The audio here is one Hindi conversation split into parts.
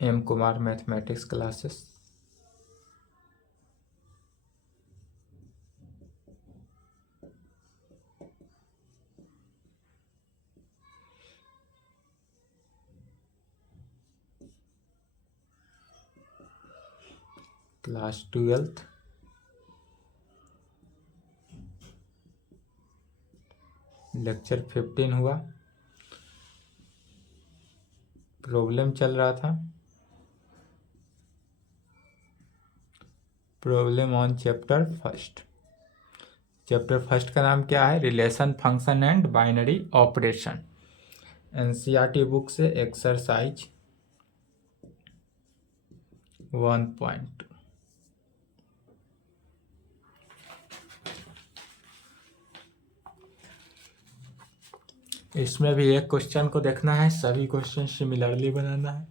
M Kumar mathematics classes. Class 12th lecture 15 हुआ। प्रॉब्लम चल रहा था, problem on chapter first. Chapter first का नाम क्या है? Relation, function and binary operation. NCERT book से एक्सरसाइज 1.2। इसमें भी एक क्वेश्चन को देखना है, सभी क्वेश्चन सिमिलरली बनाना है।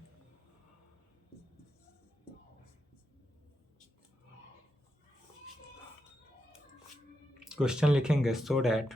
क्वेश्चन लिखेंगे सो डैट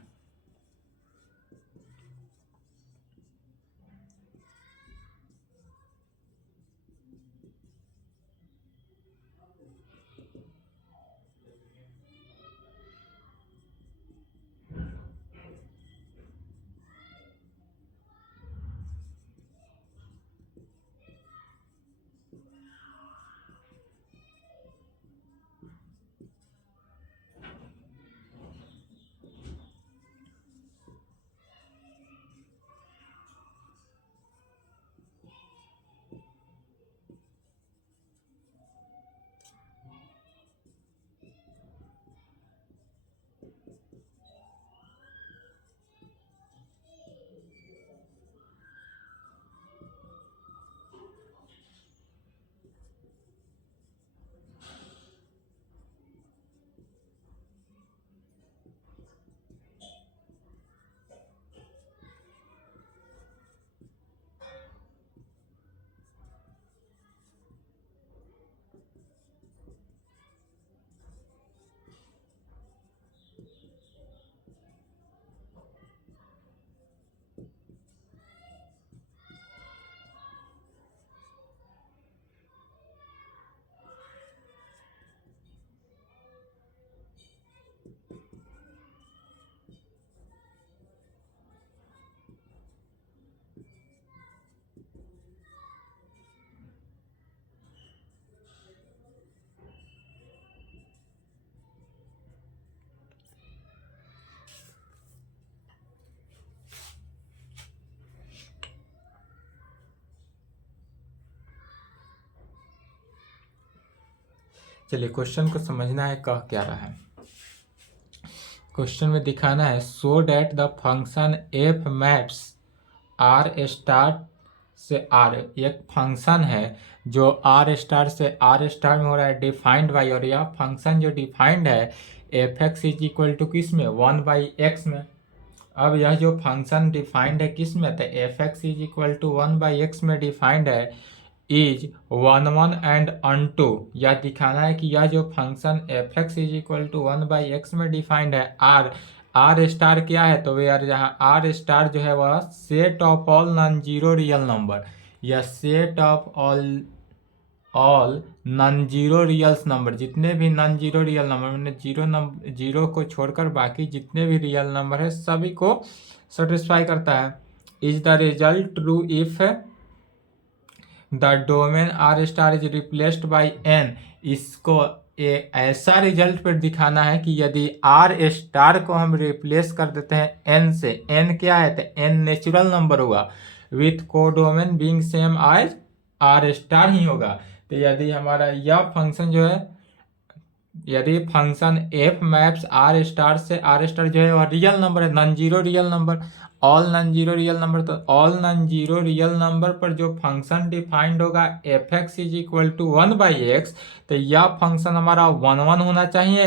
चलिए क्वेश्चन को समझना है, कह क्या रहा है। क्वेश्चन में दिखाना है so that the function F maps R star से आर। एक फंक्शन है जो आर स्टार से आर स्टार में हो रहा है, डिफाइंड बाई, और यह फंक्शन जो डिफाइंड है F X is equal to किस में? 1/x में। अब यह जो फंक्शन डिफाइंड है किस में? तो F X is equal to 1/x में डिफाइंड है, इज 1 एंड अनटू। यह दिखाना है कि यह जो function F X is equal to 1/x में डिफाइंड है, आर स्टार क्या है? तो यार यहाँ आर स्टार जो है वह set of all non zero real number, या set of all non zero reals number, जितने भी नॉन जीरो रियल नंबर, मैंने जीरो को छोड़कर बाकी जितने भी रियल नंबर है सभी को सेटिस्फाई करता है। Is the result true if the domain R star is replaced by N. इसको ऐसा रिजल्ट पर दिखाना है कि यदि आर स्टार को हम रिप्लेस कर देते हैं एन से, एन क्या है? तो एन नेचुरल नंबर होगा, with codomain being same as R star ही होगा। तो यदि हमारा यह फंक्शन जो है, यदि function F maps R star से, आर स्टार जो है वह रियल नंबर है, non zero real number, all non zero real number, तो all non zero real number पर जो फंक्शन डिफाइंड होगा F X is equal to 1/x, तो यह फंक्शन हमारा 1 होना चाहिए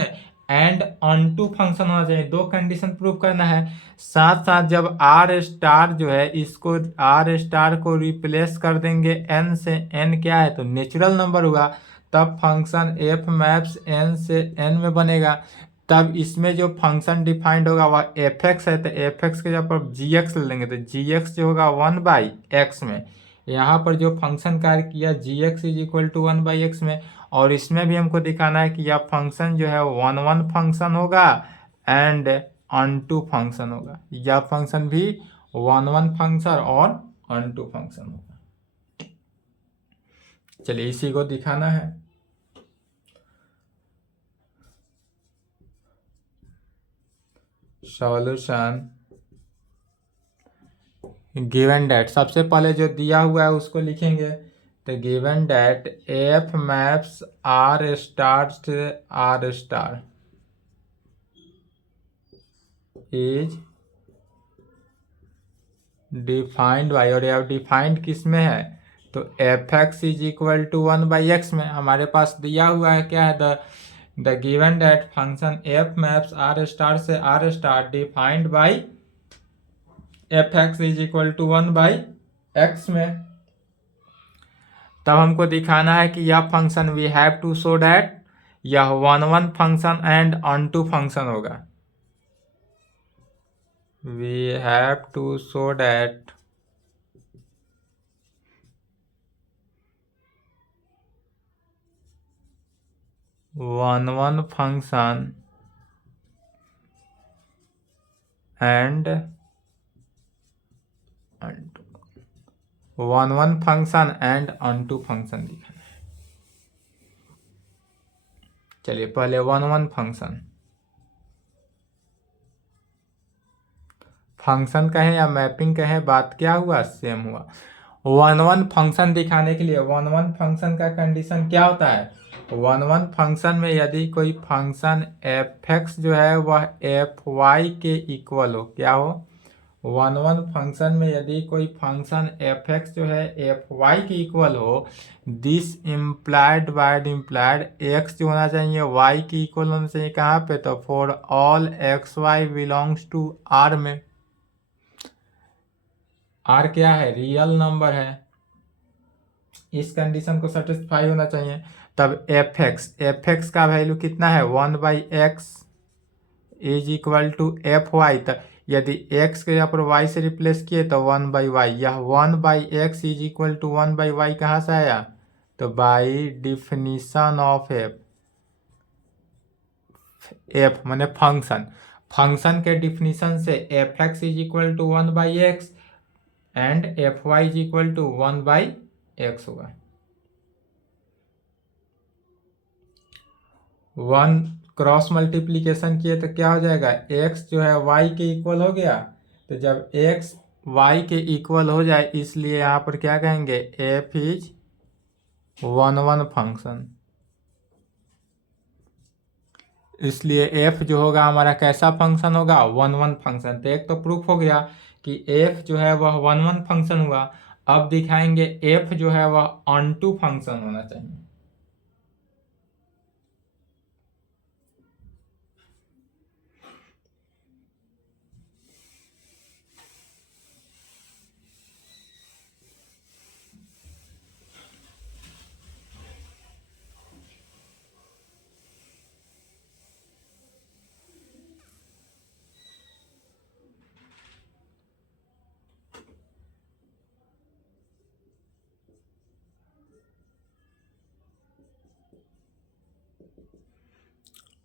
एंड अनटू फंक्शन होना चाहिए। दो कंडीशन प्रूव करना है। साथ साथ जब आर स्टार जो है, इसको आर स्टार को रिप्लेस कर देंगे एन से, एन क्या है? तो नेचुरल नंबर होगा, तब फंक्शन एफ मैप्स एन से एन में बनेगा। तब इसमें जो फंक्शन डिफाइंड होगा वह एफ एक्स है, तो एफ एक्स के जगह पर जी एक्स ले लेंगे, तो जी एक्स जो होगा 1/x में, यहाँ पर जो फंक्शन कार्य किया G X is equal to 1/x में, और इसमें भी हमको दिखाना है कि यह फंक्शन जो है 1 फंक्शन होगा एंड अनटू फंक्शन होगा। यह फंक्शन भी 1 फंक्शन और अनटू फंक्शन होगा। चलिए इसी को दिखाना है। सॉल्यूशन गिवन डेट, सबसे पहले जो दिया हुआ है उसको लिखेंगे। तो given that F maps R star is defined by, और यह डिफाइंड किस में है, तो F X is equal to 1/x में। हमारे पास दिया हुआ है क्या है, the given that function F maps R star से R star defined by F X is equal to 1/x में। तब हमको दिखाना है कि यह function we have to show that यह 1 फंक्शन एंड अनटू फंक्शन होगा। We have to show that one function and onto 1 function and onto function दिखाना है। चलिए पहले 1 फंक्शन, फंक्शन कहें या मैपिंग कहें, बात क्या हुआ, सेम हुआ। 1 फंक्शन दिखाने के लिए 1 फंक्शन का कंडीशन क्या होता है, 1 फंक्शन में यदि कोई फंक्शन एफ एक्स जो है वह एफ वाई के इक्वल हो, क्या हो, 1 फंक्शन में यदि कोई फंक्शन एफ एक्स जो है एफ वाई के इक्वल हो, this implied by implied X जो होना चाहिए वाई के इक्वल होना चाहिए कहाँ पे, तो for all X Y belongs to R में। आर क्या है, रियल नंबर है, इस कंडीशन को सेटिस्फाई होना चाहिए। तब एफ एक्स का वैल्यू कितना है, 1/x is equal to F Y. तो यदि x के यहाँ पर y से रिप्लेस किए तो 1/y, यह 1/x is equal to 1/y कहाँ से आया, तो बाई डिफिनीशन ऑफ एफ माने फंक्शन, फंक्शन के डिफिनीशन से F X is equal to 1/x and F Y is equal to 1/x होगा। 1 क्रॉस मल्टीप्लीकेशन किए तो क्या हो जाएगा, x जो है y के इक्वल हो गया। तो जब x y के इक्वल हो जाए, इसलिए यहाँ पर क्या कहेंगे, f इज 1 फंक्शन। इसलिए f जो होगा हमारा कैसा फंक्शन होगा, 1 फंक्शन। तो एक तो प्रूफ हो गया कि f जो है वह 1 फंक्शन हुआ। अब दिखाएंगे f जो है वह अनटू फंक्शन होना चाहिए।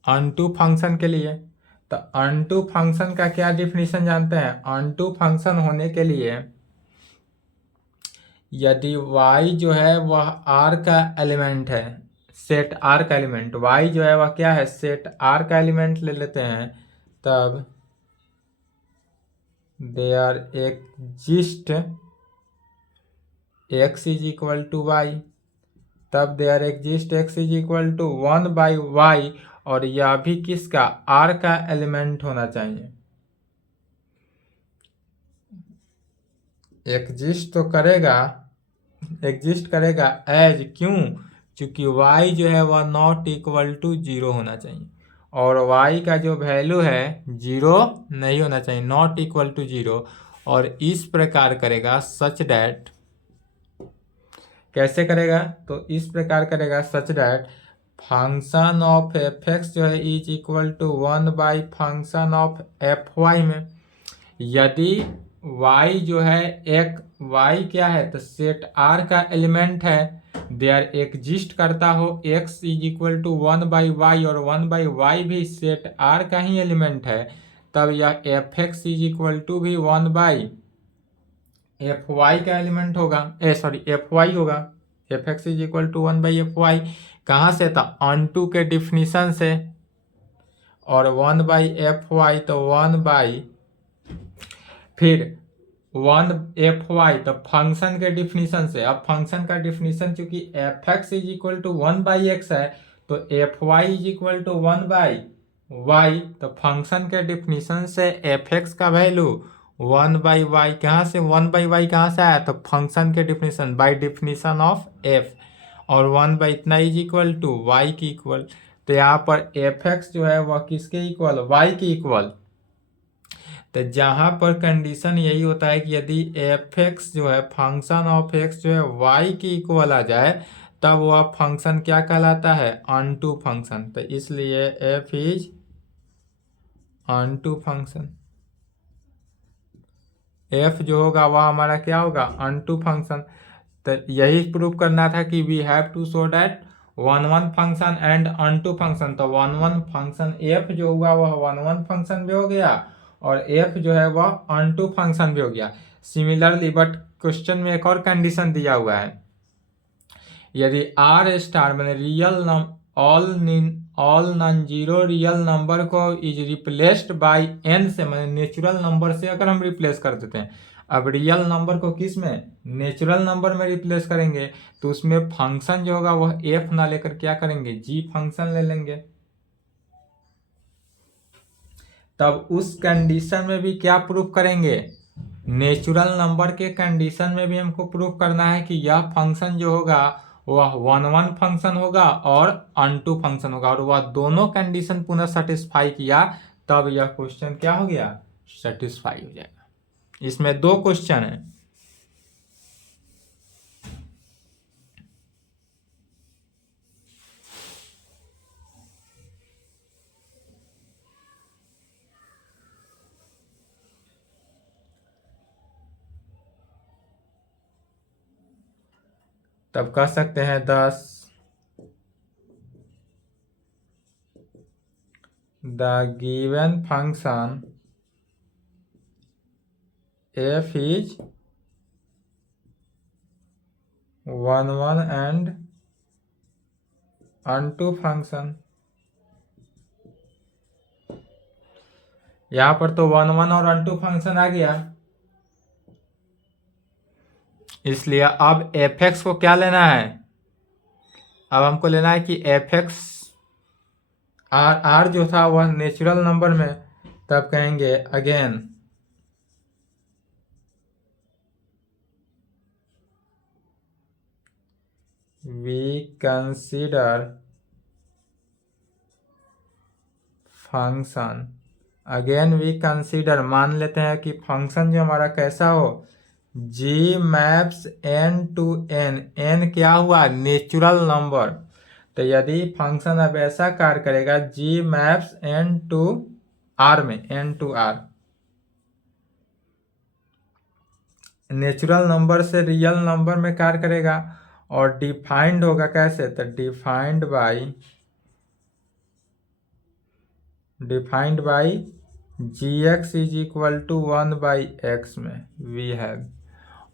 अनटू फंक्शन के लिए, तो अनटू फंक्शन का क्या डिफिनीशन जानते हैं, अनटू फंक्शन होने के लिए यदि y जो है वह r का एलिमेंट है, सेट r का एलिमेंट, y जो है वह क्या है, सेट r का एलिमेंट ले लेते हैं, तब there exist x is equal to y, तब there exist x is equal to 1/y, और यह भी किसका, r का एलिमेंट होना चाहिए। एग्जिस्ट तो करेगा, एग्जिस्ट करेगा एज, क्यों, क्योंकि y जो है वह नॉट इक्वल टू 0 होना चाहिए, और y का जो वैल्यू है 0 नहीं होना चाहिए, नॉट इक्वल टू 0। और इस प्रकार करेगा सच डैट, कैसे करेगा, तो इस प्रकार करेगा such that function of F X जो है is equal to 1 by function of F Y में। यदि y जो है एक y क्या है, तो सेट R का एलिमेंट है, देयर एग्जिस्ट करता हो x is equal to 1/y और 1/y भी सेट R का ही एलिमेंट है, तब यह fx इज इक्वल टू भी 1/fy का एलिमेंट होगा, fy होगा। fx is equal to 1/fy कहाँ से था, ऑन टू के डिफिनीशन से, और 1/fy तो 1 फिर 1/fy तो फंक्शन के डिफिनीशन से। अब फंक्शन का डिफिनीशन चूंकि fx is equal to 1/x है, तो fy is equal to 1/y, तो फंक्शन के डिफिनीशन से fx का वैल्यू 1/y, कहाँ से 1/y कहाँ से आया, तो फंक्शन के definition by definition of f, और 1 इतना इज इक्वल टू y की इक्वल, तो यहाँ पर fx जो है वह किसके इक्वल, y के इक्वल। तो जहां पर कंडीशन यही होता है कि यदि fx जो है फंक्शन ऑफ x जो है y के इक्वल आ जाए, तब वह फंक्शन क्या कहलाता है, ऑनटू फंक्शन। तो इसलिए f is onto function, f जो होगा वह हमारा क्या होगा, ऑनटू फंक्शन। तो यही प्रूव करना था कि we have to show that one function and onto function, तो वन फंक्शन f जो हुआ वह वन फंक्शन भी हो गया, और f जो है वह ऑनटू फंक्शन भी हो गया। सिमिलरली बट क्वेश्चन में एक और कंडीशन दिया हुआ है, यदि आर स्टार मैंने real all non zero real number को इज रिप्लेस्ड बाय n से, मैंने नेचुरल नंबर से अगर हम रिप्लेस कर देते हैं, अब रियल नंबर को किस में, नेचुरल नंबर में रिप्लेस करेंगे, तो उसमें फंक्शन जो होगा वह f ना लेकर क्या करेंगे, g फंक्शन ले लेंगे। तब उस कंडीशन में भी क्या प्रूफ करेंगे, नेचुरल नंबर के कंडीशन में भी हमको प्रूफ करना है कि यह फंक्शन जो होगा वह वन फंक्शन होगा और ऑनटू फंक्शन होगा, और वह दोनों कंडीशन पुनः सेटिस्फाई किया, तब यह क्वेश्चन क्या हो गया, सेटिस्फाई हो जाएगा। इसमें दो क्वेश्चन है। तब कह सकते हैं 10 the given function f is 1 and onto function. यहां पर तो 1 और ऑनटू फंक्शन आ गया, इसलिए अब fx को क्या लेना है, अब हमको लेना है कि fx r जो था वह नेचुरल नंबर में, तब कहेंगे again we consider function, again we consider मान लेते हैं कि फंक्शन जो हमारा कैसा हो, g maps n to n, n क्या हुआ, नेचुरल नंबर। तो यदि फंक्शन अब ऐसा कार्य करेगा g maps n to r में, n to r, natural number से रियल नंबर में कार्य करेगा, और डिफाइंड होगा कैसे, तो defined by gx is equal to 1/x में वी हैव,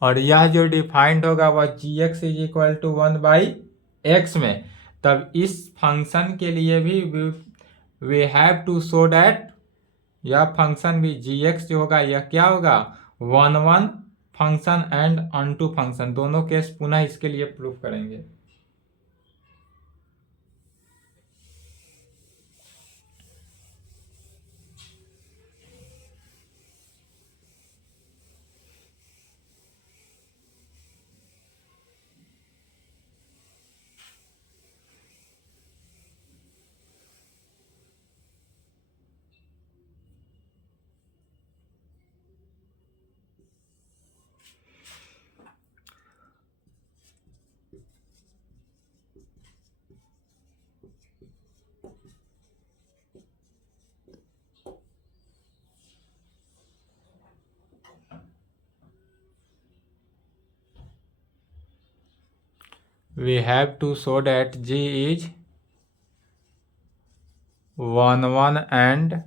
और यह जो डिफाइंड होगा वह gx is equal to 1/x में, तब इस फंक्शन के लिए भी we have to show that यह फंक्शन भी gx जो होगा यह क्या होगा, one function and onto function, दोनों केस पुनः इसके लिए प्रूफ करेंगे। we have to show that g is 1 and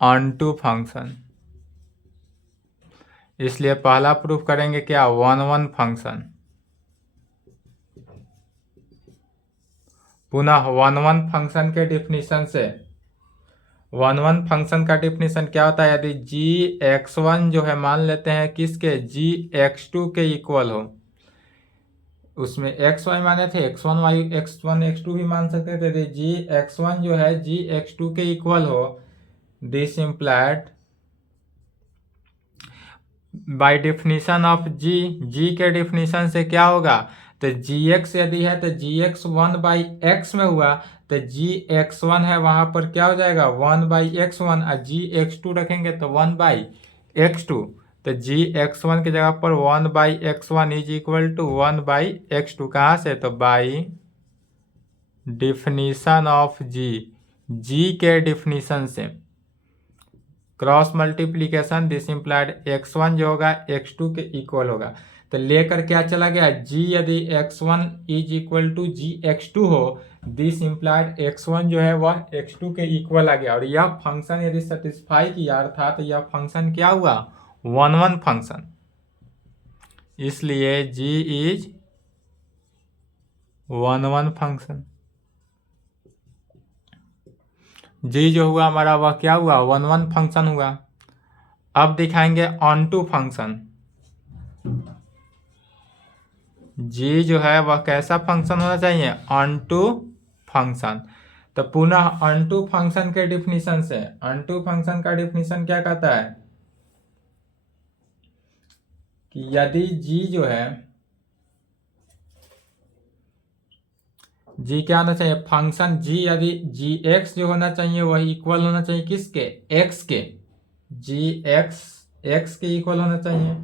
onto function. इसलिए पहला प्रूफ करेंगे क्या, 1 फंक्शन। पुनः 1 फंक्शन के डिफिनीशन से 1 फंक्शन का डिफिनीशन क्या होता है, यदि g(x1) जो है मान लेते हैं किसके, g(x2) के इक्वल हो। उसमें x y माने थे, x1 y x1 x2 भी मान सकते थे। g(x1) जो है g(x2) के इक्वल हो, this implied by definition of g के डिफिनीशन से क्या होगा, तो gx यदि है तो gx 1/x में हुआ, तो gx1 है वहां पर क्या हो जाएगा 1/x1, और gx2 रखेंगे तो 1/x2। तो gx1 की जगह पर 1/x1 is equal to 1/x2। कहाँ से, तो बाई डिफिनीशन ऑफ g के डिफिनीशन से cross multiplication, this implied x1 जो होगा x2 के इक्वल होगा। तो लेकर क्या चला गया, g यदि x1 is equal to gx2 हो, दिस इम्प्लाइड x1 जो है वह x2 के इक्वल आ गया। और यह फंक्शन यदि सेटिस्फाई किया अर्थात तो यह फंक्शन क्या हुआ, 1 फंक्शन। इसलिए g इज 1 फंक्शन। जी जो हुआ हमारा वह क्या हुआ, 1 फंक्शन हुआ। अब दिखाएंगे ऑनटू फंक्शन। जी जो है वह कैसा फंक्शन होना चाहिए, ऑनटू फंक्शन। तो पुनः ऑनटू फंक्शन के डिफिनीशन से, ऑनटू फंक्शन का डिफिनीशन क्या कहता है कि यदि जी जो है, जी क्या होना चाहिए, फंक्शन जी यदि जी एक्स जो होना चाहिए वह इक्वल होना चाहिए किसके, एक्स के, जी एक्स के इक्वल होना चाहिए,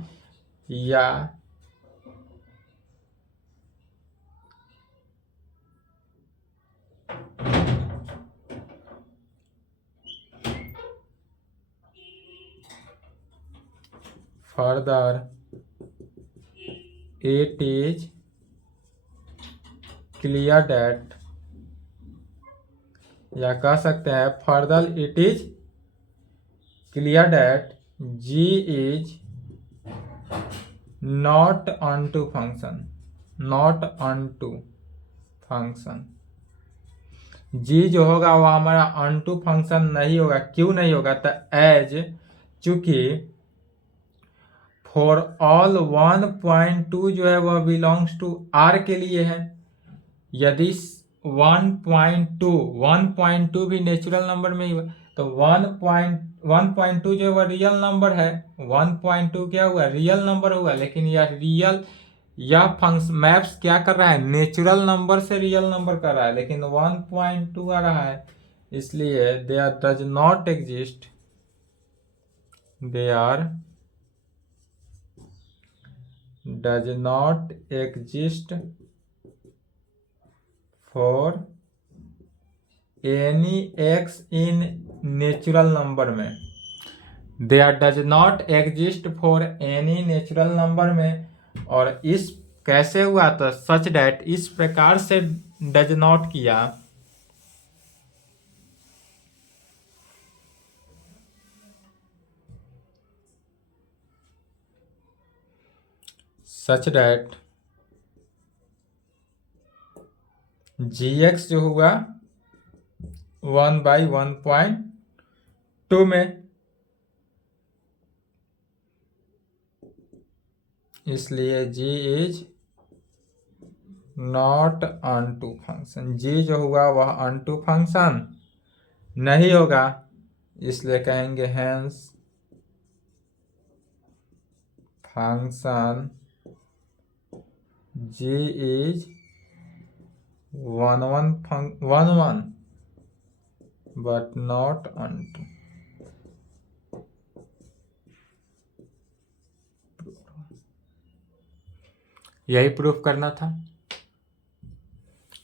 या further it is clear that, या कह सकते हैं further it is clear that G is not onto function, not onto function. G जो होगा वह हमारा ऑनटू फंक्शन नहीं होगा। क्यों नहीं होगा, तो एज चूंकि फॉर ऑल 1.2 जो है वह बिलोंग्स टू आर के लिए है। यदि 1.2 भी नेचुरल नंबर में ही हुआ, तो 1.2 जो है रियल नंबर है। 1.2 क्या हुआ, रियल नंबर हुआ। लेकिन यह फंक्शन मैप्स क्या कर रहा है, नेचुरल नंबर से रियल नंबर कर रहा है, लेकिन 1.2 आ रहा है। इसलिए there does not exist, there does not exist for any x in natural number में, there does not exist for any natural number में। और इस कैसे हुआ, तो such that इस प्रकार से does not किया, such that gx जो हुआ 1/1.2 में, इसलिए g is not onto function. g जो हुआ वह ऑनटू फंक्शन नहीं होगा, इसलिए कहेंगे hence function g is 1 but not onto। यही प्रूफ करना था,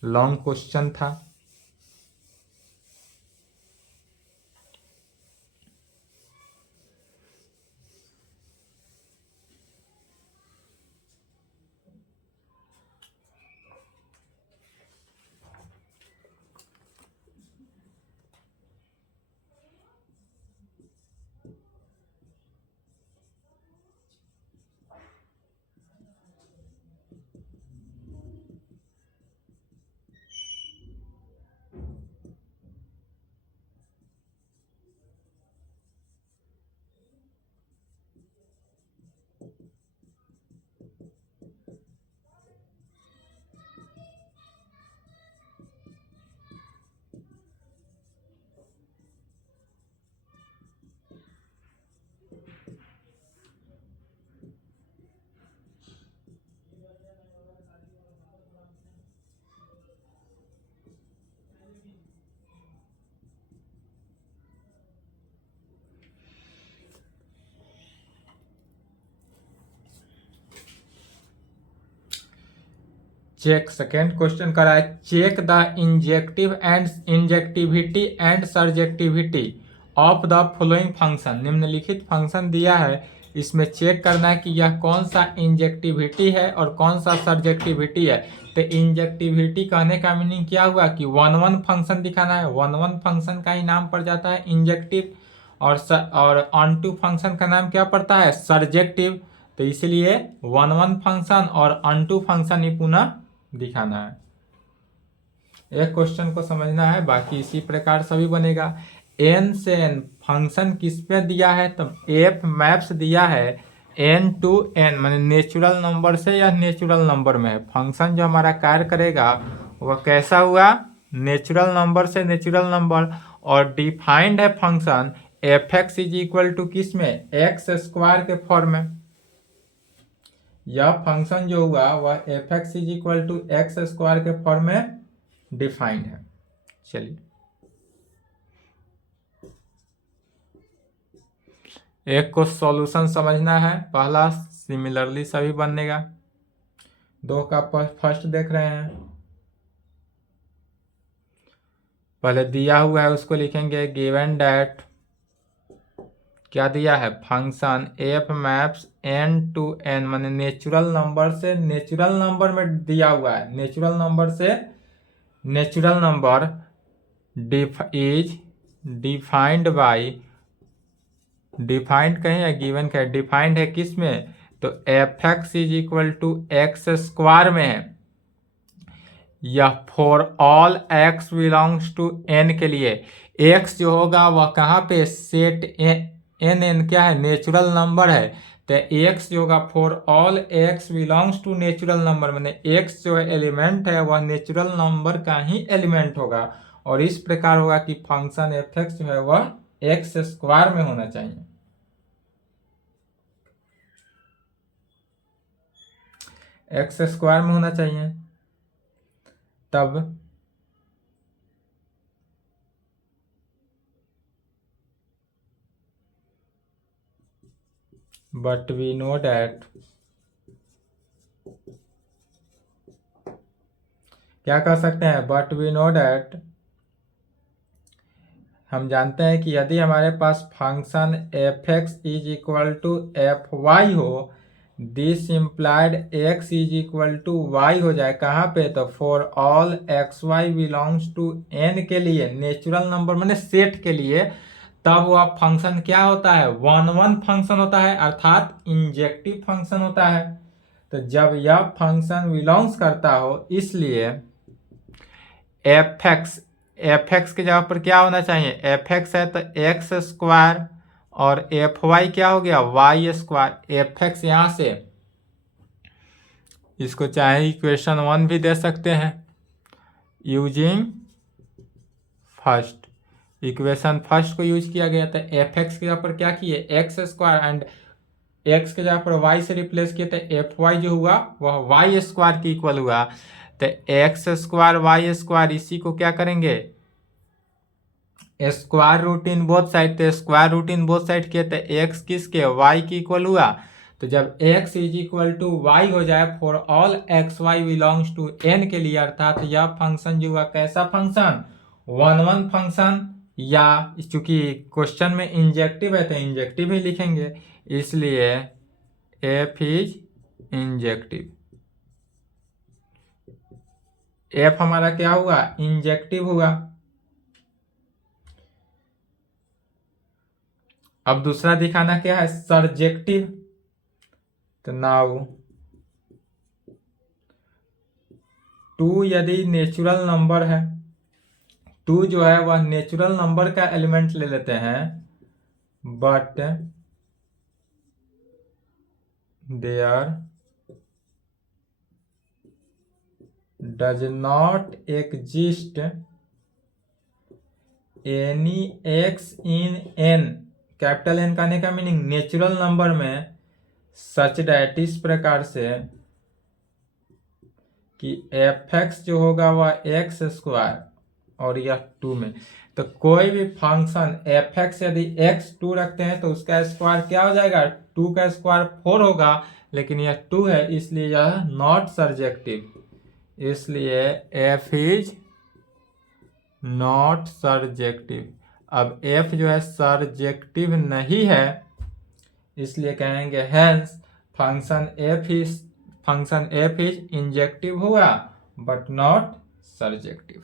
लॉन्ग क्वेश्चन था। चेक सेकेंड क्वेश्चन करा है, check the injectivity and surjectivity of the following function. निम्नलिखित फंक्शन दिया है, इसमें चेक करना है कि यह कौन सा इंजेक्टिविटी है और कौन सा सर्जेक्टिविटी है। तो इंजेक्टिविटी कहने का मीनिंग क्या हुआ कि वन वन फंक्शन दिखाना है, वन वन फंक्शन का ही नाम पड़ जाता है इंजेक्टिव, और ऑन टू फंक्शन का नाम क्या पड़ता है, सर्जेक्टिव। तो इसलिए वन वन फंक्शन और ऑन टू फंक्शन ही पुनः दिखाना है। एक क्वेश्चन को समझना है, बाकी इसी प्रकार सभी बनेगा। एन से एन फंक्शन किस पे दिया है, तो एफ मैप्स दिया है एन टू एन, माने नेचुरल नंबर से या नेचुरल नंबर में है। फंक्शन जो हमारा कार्य करेगा वह कैसा हुआ, नेचुरल नंबर से नेचुरल नंबर, और डिफाइंड है function F X is equal to किस में, एक्स स्क्वायर के फॉर्म में। यह फंक्शन जो हुआ वह F X is equal to X square के फॉर्म में डिफाइंड है। चलिए एक को सॉल्यूशन समझना है, पहला सिमिलरली सभी बनेगा। दो का फर्स्ट देख रहे हैं, पहले दिया हुआ है उसको लिखेंगे, गिवन डैट क्या दिया है, function F maps N to N, माने नेचुरल नंबर से नेचुरल नंबर में दिया हुआ है, नेचुरल नंबर से natural number is defined by, defined कहें या गिवन कहें, डिफाइंड है किस में, तो F X is equal to X square में है। यह for all X belongs to N के लिए, एक्स जो होगा वह कहाँ पे, सेट एन, एन क्या है, नेचुरल नंबर है। तो एक्स जो होगा for all X belongs to natural number, मैंने एक्स जो एलिमेंट है वह नेचुरल नंबर का ही एलिमेंट होगा, और इस प्रकार होगा कि फंक्शन एफ एक्स जो है वह एक्स स्क्वायर में होना चाहिए। एक्स स्क्वायर में होना चाहिए, तब बट वी नो डैट, क्या कर सकते हैं, बट वी नो डैट, हम जानते हैं कि यदि हमारे पास function F X is equal to F Y हो, this implied X is equal to Y हो जाए, कहाँ पे, तो for all X Y belongs to N के लिए, नेचुरल नंबर मैंने सेट के लिए, तब वह फंक्शन क्या होता है, वन वन फंक्शन होता है, अर्थात इंजेक्टिव फंक्शन होता है। तो जब यह फंक्शन बिलोंग्स करता हो, इसलिए एफ एक्स के जगह पर क्या होना चाहिए, एफ एक्स है तो एक्स स्क्वायर, और एफ वाई क्या हो गया, वाई स्क्वायर। एफ एक्स यहाँ से, इसको चाहे इक्वेशन 1 भी दे सकते हैं, यूजिंग फर्स्ट, इक्वेशन फर्स्ट को यूज किया गया था। एफ एक्स के जगह पर क्या किए, एक्स स्क्वायर, एंड एक्स के जगह पर वाई से रिप्लेस किए, तो एफ वाई जो हुआ वह वाई स्क्वायर के इक्वल हुआ। तो एक्स स्क्वायर वाई स्क्वायर, इसी को क्या करेंगे, square root in both side, तो square root in both side किए, तो एक्स किसके, वाई के इक्वल हुआ। तो जब x is equal to Y हो जाए for all X Y belongs to N के लिए, अर्थात यह फंक्शन जो हुआ कैसा फंक्शन, वन वन फंक्शन, या चूंकि क्वेश्चन में इंजेक्टिव है तो इंजेक्टिव ही लिखेंगे, इसलिए एफ इज इंजेक्टिव। एफ हमारा क्या हुआ, इंजेक्टिव हुआ। अब दूसरा दिखाना क्या है, सर्जेक्टिव। तो नाउ 2 यदि नेचुरल नंबर है, 2 जो है वह नेचुरल नंबर का एलिमेंट ले लेते हैं, but there does not exist any X in N, capital N कहने का मीनिंग नेचुरल नंबर में, सच डैट, इस प्रकार से कि एफ एक्स जो होगा वह एक्स स्क्वायर और यह 2 में, तो कोई भी फंक्शन एफ एक्स यदि एक्स 2 रखते हैं तो उसका स्क्वायर क्या हो जाएगा, 2 का स्क्वायर 4 होगा, लेकिन यह 2 है इसलिए यह नॉट सर्जेक्टिव, इसलिए एफ इज नॉट सर्जेक्टिव। अब एफ जो है सर्जेक्टिव नहीं है, इसलिए कहेंगे hence function F is injective हुआ बट नॉट सर्जेक्टिव।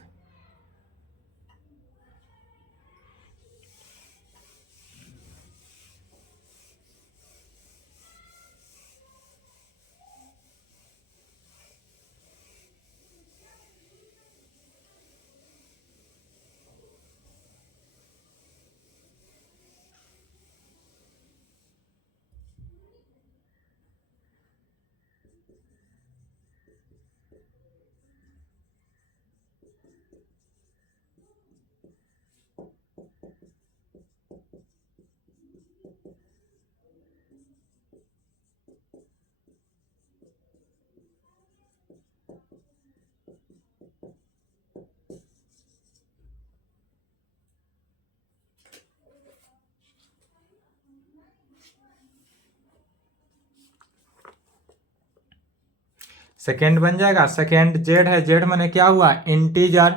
सेकेंड बन जाएगा, सेकेंड जेड है, जेड माने क्या हुआ इंटीजर,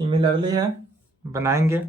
सिमिलरली है बनाएंगे।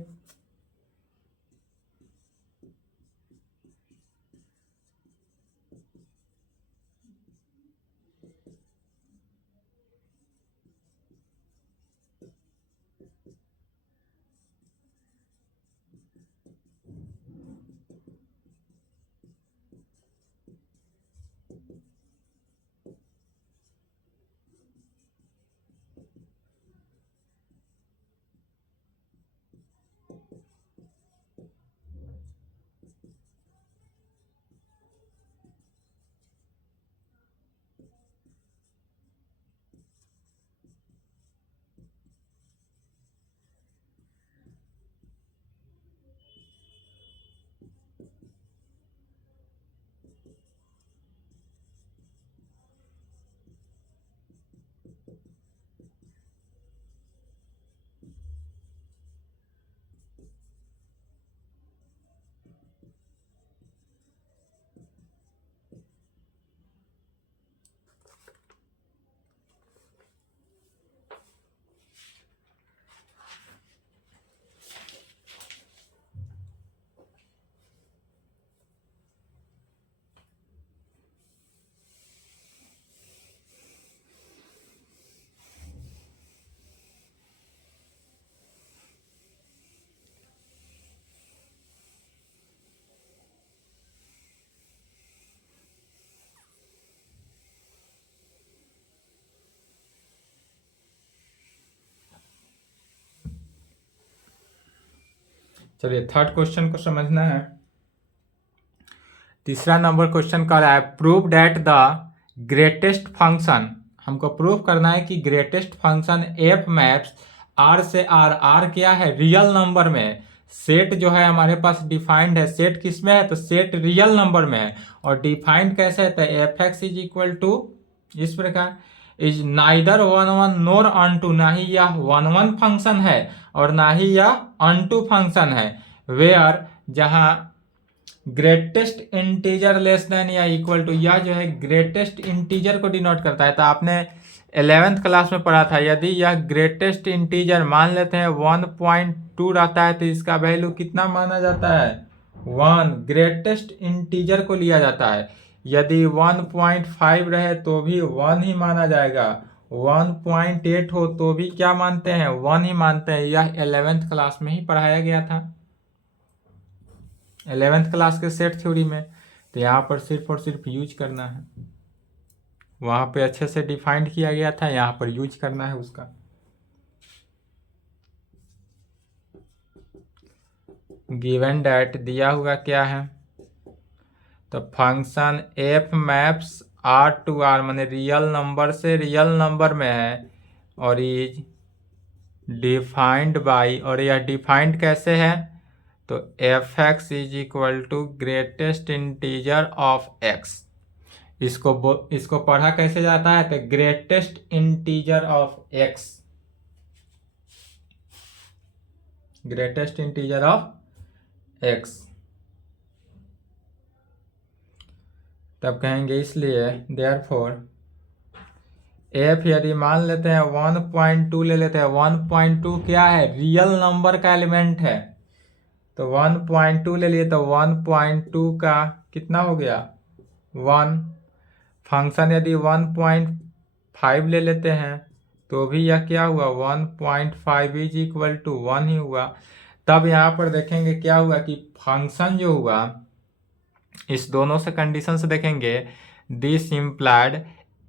चलिए थर्ड क्वेश्चन को समझना है। तीसरा नंबर क्वेश्चन कह रहा है prove that the greatest function, हमको प्रूव करना है कि greatest function F maps R से आर क्या है रियल नंबर में, सेट जो है हमारे पास डिफाइंड है, सेट किस में है तो सेट रियल नंबर में है, और डिफाइंड कैसे है तो F X is equal to इस प्रकार is neither one one nor onto, ना ही यह वन वन फंक्शन है और ना ही यह अनटू फंक्शन है, वेयर जहां ग्रेटेस्ट इंटीजर लेस देन या इक्वल टू, यह जो है ग्रेटेस्ट इंटीजर को डिनोट करता है। तो आपने 11th क्लास में पढ़ा था, यदि यह ग्रेटेस्ट इंटीजर मान लेते हैं 1.2 रहता है तो इसका वैल्यू कितना माना जाता है 1, ग्रेटेस्ट इंटीजर को लिया जाता है। यदि 1.5 रहे तो भी 1 ही माना जाएगा, 1.8 हो तो भी क्या मानते हैं 1 ही मानते हैं। यह 11th क्लास में ही पढ़ाया गया था, 11th क्लास के सेट थ्योरी में। तो यहाँ पर सिर्फ और सिर्फ यूज करना है, वहाँ पे अच्छे से डिफाइंड किया गया था, यहाँ पर यूज करना है उसका। गिवन डैट दिया हुआ क्या है तो function F maps R to R माने रियल नंबर से रियल नंबर में है, और इज डिफाइंड बाई, और यह डिफाइंड कैसे है तो F X is equal to greatest integer of X. इसको पढ़ा कैसे जाता है तो greatest integer of X, greatest integer of X. तब कहेंगे इसलिए देयरफॉर एफ यदि मान लेते हैं 1.2 ले लेते हैं, 1.2 क्या है, रियल नंबर का एलिमेंट है, तो 1.2 ले लिए तो 1.2 का कितना हो गया 1। फंक्शन यदि 1.5 ले लेते हैं तो भी यह क्या हुआ 1.5 इज इक्वल टू 1 ही हुआ। तब यहाँ पर देखेंगे क्या हुआ कि फंक्शन जो हुआ, इस दोनों से कंडीशन से देखेंगे, दिस इम्प्लाइड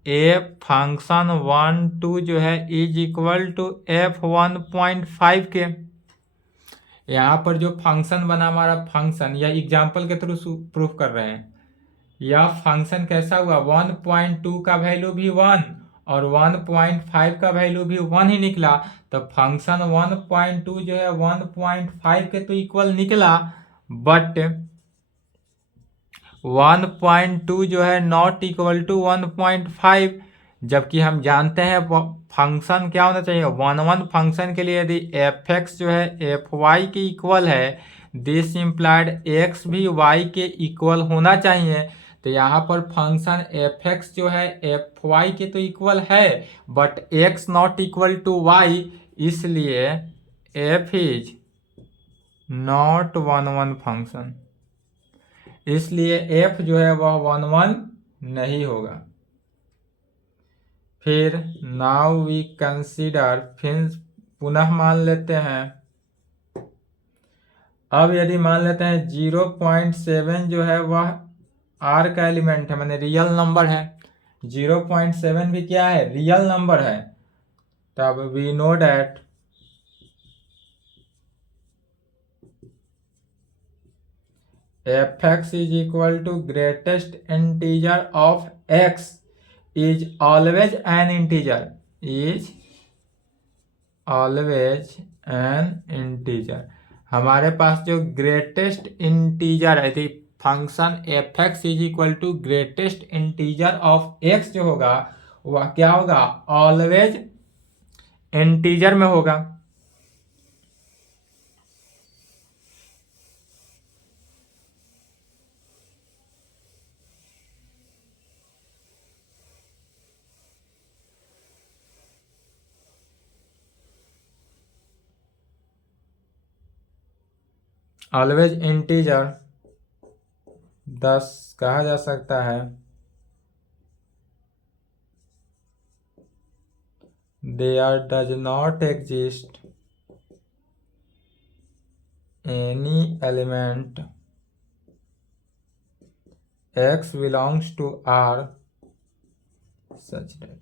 ए फंक्शन 1 2 जो है इज इक्वल टू एफ 1.5 के। यहाँ पर जो फंक्शन बना हमारा फंक्शन, या एग्जाम्पल के थ्रू प्रूफ कर रहे हैं, यह फंक्शन कैसा हुआ 1.2 का वैल्यू भी 1 और 1.5 का वैल्यू भी 1 ही निकला। तो फंक्शन 1.2 जो है 1.5 के तो इक्वल निकला, बट 1.2 जो है नॉट इक्वल टू 1.5, जबकि हम जानते हैं फंक्शन क्या होना चाहिए 1 फंक्शन के लिए यदि एफ एक्स जो है एफ वाई के इक्वल है, दिस इम्प्लाइड एक्स भी वाई के इक्वल होना चाहिए। तो यहाँ पर फंक्शन एफ एक्स जो है एफ वाई के तो इक्वल है, but X not equal to Y, इसलिए एफ इज नॉट 1 फंक्शन, इसलिए एफ जो है वह 1 नहीं होगा। फिर नाउ वी कंसीडर, फिर पुनः मान लेते हैं, अब यदि मान लेते हैं 0.7 जो है वह आर का एलिमेंट है, माने रियल नंबर है, 0.7 भी क्या है रियल नंबर है, तब we know that F X is equal to greatest integer of X is always an integer, is always an integer। हमारे पास जो ग्रेटेस्ट इंटीजर है, यदि function F X is equal to greatest integer of X जो होगा वह क्या होगा ऑलवेज इंटीजर में होगा। ऑलवेज इंटीजर 10 कहा जा सकता है there does not exist any element x belongs to R such that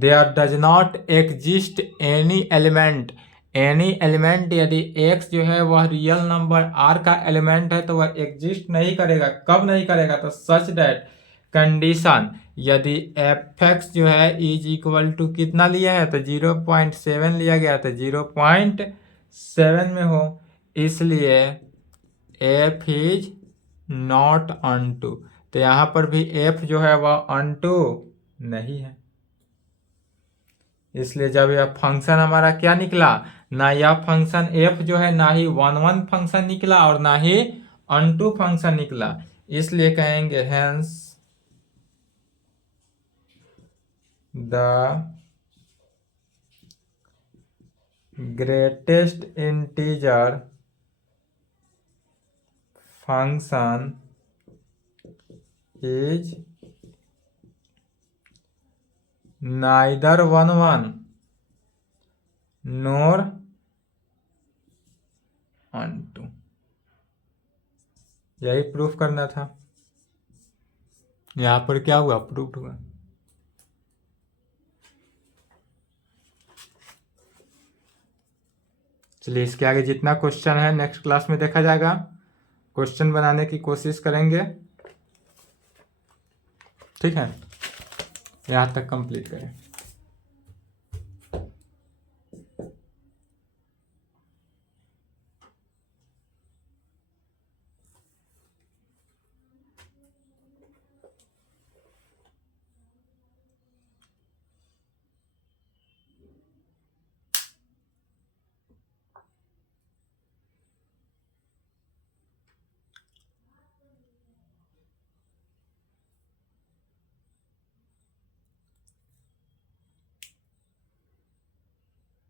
there does not exist any element, any element यदि x जो है वह रियल नंबर r का एलिमेंट है तो वह एग्जिस्ट नहीं करेगा। कब नहीं करेगा, तो सच दैट कंडीशन यदि एफ एक्स जो है इज इक्वल टू कितना लिया है तो 0.7 लिया गया, तो 0.7 में हो, इसलिए एफ इज नॉट अनटू। तो यहाँ पर भी एफ जो है वह अनटू नहीं है, इसलिए जब यह फंक्शन हमारा क्या निकला, ना यह फंक्शन एफ जो है ना ही 1 फंक्शन निकला और ना ही अनटू फंक्शन निकला, इसलिए कहेंगे hence the greatest integer function is neither 1 NOR unto. यही प्रूफ करना था, यहां पर क्या हुआ प्रूफ हुआ। चलिए इसके आगे जितना क्वेश्चन है नेक्स्ट क्लास में देखा जाएगा, क्वेश्चन बनाने की कोशिश करेंगे, ठीक है। यहाँ तक कंप्लीट करें।